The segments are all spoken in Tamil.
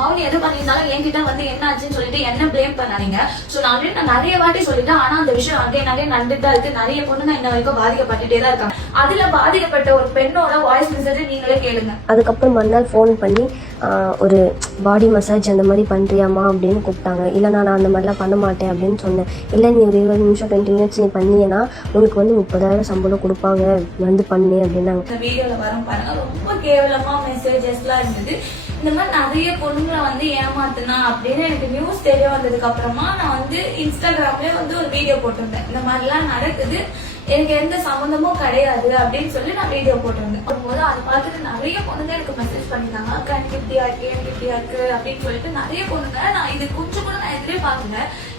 மௌனி எது பண்ணியிருந்தாலும் என்கிட்ட வந்து என்ன ஆச்சுன்னு சொல்லிட்டு என்ன பிளேம் பண்ணாதீங்க. சோ நான் நிறைய வாட்டி சொல்லிட்டேன். ஆனா அந்த விஷயம் அங்கே நடந்துட்டு தான் இருக்கு. நிறைய பொண்ணுங்க இன்ன வரைக்கும் பாதிக்கப்பட்டுட்டே தான் இருக்காங்க. அதுல பாதிக்கப்பட்ட ஒரு பெண்ணோட வாய்ஸ் மெசேஜ் நீங்களே கேளுங்க. அதுக்கப்புறம் மறுநாள் ஃபோன் பண்ணி ஒரு பாடி மசாஜ் அந்த மாதிரி பண்ணுறியாமா அப்படின்னு கூப்பிட்டாங்க. இல்லை நான் அந்த மாதிரிலாம் பண்ண மாட்டேன் அப்படின்னு சொன்னேன். இல்லை நீ ஒரு 20 நிமிஷம் 20 மினிட்ஸ் நீ பண்ணியன்னா உனக்கு வந்து 30,000 சம்பளம் கொடுப்பாங்க, வந்து பண்ணு அப்படின்னாங்க. இந்த வீடியோல வரும் பாருங்க, ரொம்ப கேவலமா மெசேஜஸ் எல்லாம் இருந்தது. இந்த மாதிரி நிறைய பொண்ணுங்களை வந்து ஏமாத்துனா அப்படின்னு எனக்கு நியூஸ் தெரிய வந்ததுக்கு அப்புறமா நான் வந்து இன்ஸ்டாகிராம்லயே வந்து ஒரு வீடியோ போட்டிருந்தேன். இந்த மாதிரிலாம் நடக்குது, எனக்கு எந்த சம்பந்தமும் கிடையாது அப்படின்னு சொல்லி நான் வீடியோ போட்டிருந்தேன். போது அதை பார்த்துட்டு நிறைய பொண்ணுங்க எனக்கு மெசேஜ் பண்ணிருந்தாங்க, அக்கா எனக்கு இப்படியா இருக்கு அப்படின்னு சொல்லிட்டு நிறைய பொண்ணுங்க. நான் இது கொஞ்சம் கூட நான் எதிரே பாக்கல.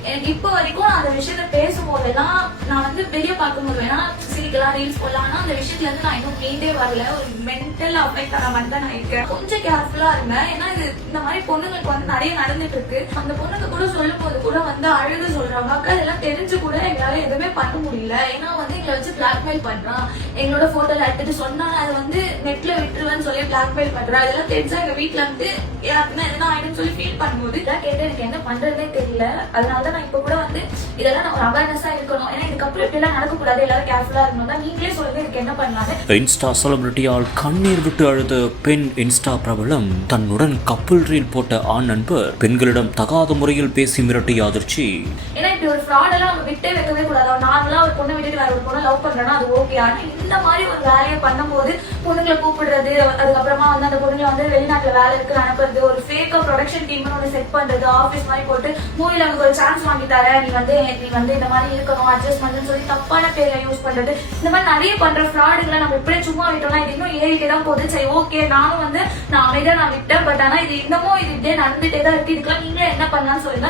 எனக்கு இப்ப வரைக்கும் நான் அந்த விஷயத்த பேசும்போதெல்லாம் நான் வந்து வெளியே பார்க்கும்போது வேணா சிரிக்கலாம், ரீல்ஸ் போடலாம். ஆனா அந்த விஷயத்துல இருந்து நான் இன்னும் மீண்டே வரல. ஒரு மென்டல் அஃபெக்ட் ஆன மாதிரி தான் நான் இருக்கேன். கொஞ்சம் கேர்ஃபுல்லா இருந்தேன். ஏன்னா இது இந்த மாதிரி பொண்ணுங்களுக்கு வந்து நிறைய நடந்துட்டு இருக்கு. அந்த பொண்ணுக்கு கூட சொல்லும் போது கூட வந்து அழுது சொல்றாங்க, அக்கா இதெல்லாம் தெரிஞ்சு கூட எங்களால எதுவுமே பண்ண முடியல. ஏன்னா வந்து எங்களை வச்சு பிளாக்மெயில் பண்றான், எங்களோட போட்டோல எடுத்துட்டு சொன்னா அதை வந்து நெட்ல விட்டுருவேன்னு சொல்லி பிளாக்மெயில் பண்றான். இதெல்லாம் தெரிஞ்சா எங்க வீட்டுல வந்து யாருக்குன்னா எதுனா ஆயிடுன்னு சொல்லி ஃபீல் பண்ணும்போது இதெல்லாம் கேட்டு எனக்கு என்ன பண்றதே தெரியல. அதனாலதான் நான் இப்ப கூட வந்து இதெல்லாம் நம்ம அவேர்னஸா இருக்கணும். ஏன்னா இதுக்கப்புறம் இப்படி எல்லாம் நடக்கக்கூடாது, எல்லாரும் கேர்ஃபுல்லா இருக்கணும் தான். நீங்களே சொல்லுங்க இதுக்கு என்ன பண்ணலாம். இன்ஸ்டா செலிபிரிட்டியால் கண்ணீர் விட்டு அழுத பெண் இன்ஸ்டா பிரபலம் தன்னுடன் கப்புள் ரீல் போட்ட ஆண் நண்பர் பெண்களிடம் தகாத முறையில் பேசி மிரட்டிய அதிர்ச்சி. ஏன்னா இப்படி ஒரு ஃப்ராட் எல்லாம் நம்ம விட்டே வைக்கவே கூடாது. நார்மலா ஒரு பொண்ணை விட்டுட்டு வேற ஒரு பொண்ணை லவ் பண்றேன்னா அது ஓகே. ஆனா இந்த மாதிரி ஒரு வேலையை பண்ணும்போது பொண்ணுங்களை கூப்பிடுறது, அதுக்கப்புறமா வந்து அந்த பொண்ணுங்களை வந்து வெளிநாட்டுல வேலை இருக்கு அனுப்புறது, ஒரு ஃபேக்கா ப்ரொடக்ஷன் டீம்னு ஒன்று செட் பண்றது, ஆஃபீஸ் மாதிரி போட்டு மூவில நமக்கு ஒரு சான்ஸ் வாங்கி தர, நீ வந்து இந்த மாதிரி இருக்கணும் அட்ஜஸ்ட் பண்ணுன்னு சொல்லி தப்பான பேரை யூஸ் பண்றது, இந்த மாதிரி நிறைய பண்ற ஃப்ராடுகளை நம்ம இப்படியே சும்மா விட்டோம்னா இது இன்னும் ஏறிட்டே தான் போகுது. சரி ஓகே, நானும் வந்து நான் அமைதியா நான் விட்டேன். பட் ஆனா இது இன்னமும் இது இப்படியே நடந்துட்டே தான் இருக்கு. இதுக்கெல்லாம் நீங்களே என்ன பண்ணலாம்னு சொல்லுங்க.